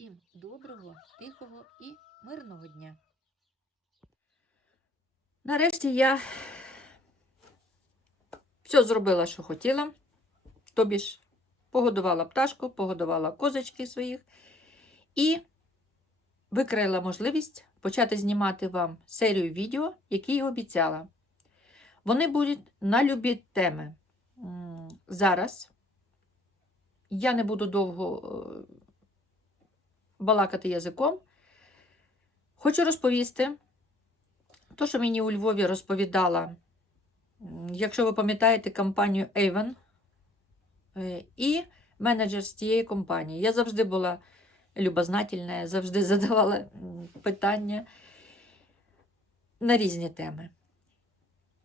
Всім доброго, тихого і мирного дня. Нарешті я все зробила, що хотіла. Тобі ж погодувала пташку, погодувала козочки своїх і викрила можливість почати знімати вам серію відео, які я обіцяла. Вони будуть на любі теми. Зараз я не буду довго е, балакати язиком. Хочу розповісти то, що мені у Львові розповідала, якщо ви пам'ятаєте компанію Avon е, і менеджер з тієї компанії. Я завжди була любознательна, завжди задавала питання на різні теми.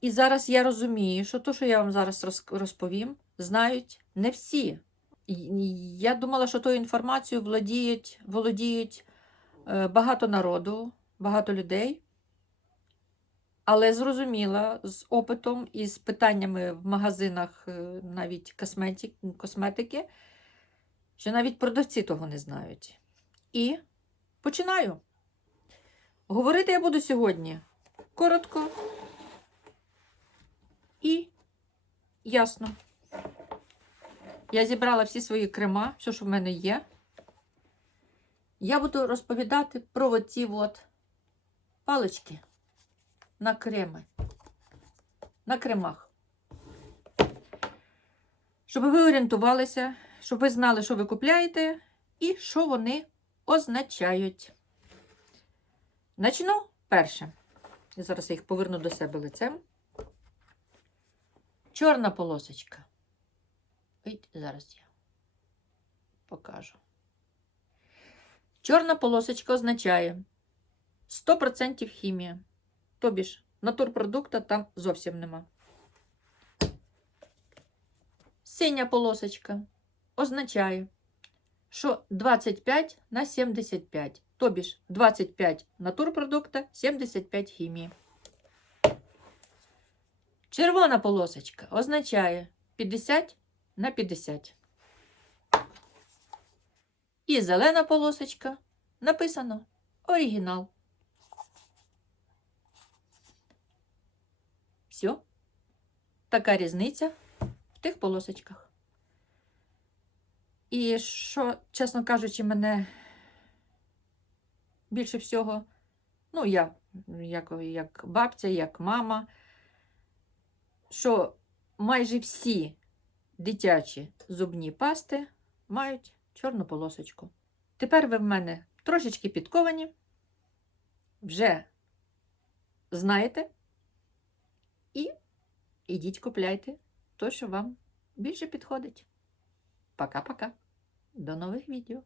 І зараз я розумію, що те, що я вам зараз розповім, знають не всі. Я думала, що тою інформацією володіють, володіють е, багато народу, багато людей. Але зрозуміла з опитом і з питаннями в магазинах е, навіть косметики, що навіть продавці того не знають. І починаю. Говорити я буду сьогодні коротко і ясно. Я зібрала всі свої крема, все, що в мене є. Я буду розповідати про оці от палички на креми. На кремах. Щоб ви орієнтувалися, щоб ви знали, що ви купляєте і що вони означають. Начну перше. Я зараз їх поверну до себе лицем. Чорна полосочка. Зараз я покажу. Чорна полосочка означає 100% хімія. Тобі ж натурпродукта там зовсім нема. Синя полосочка означає, що 25 на 75. Тобі ж 25 натурпродукта, 75 хімії. Червона полосочка означає 50 на 50. І зелена полосочка написано оригінал. Все. Така різниця в тих полосочках. І що, чесно кажучи, мене більше всього, ну, я, як, як бабця, як мама, що майже всі дитячі зубні пасти мають чорну полосочку. Тепер ви в мене трошечки підковані, вже знаєте, і ідіть купляйте то, що вам більше підходить. Пока-пока. До нових відео.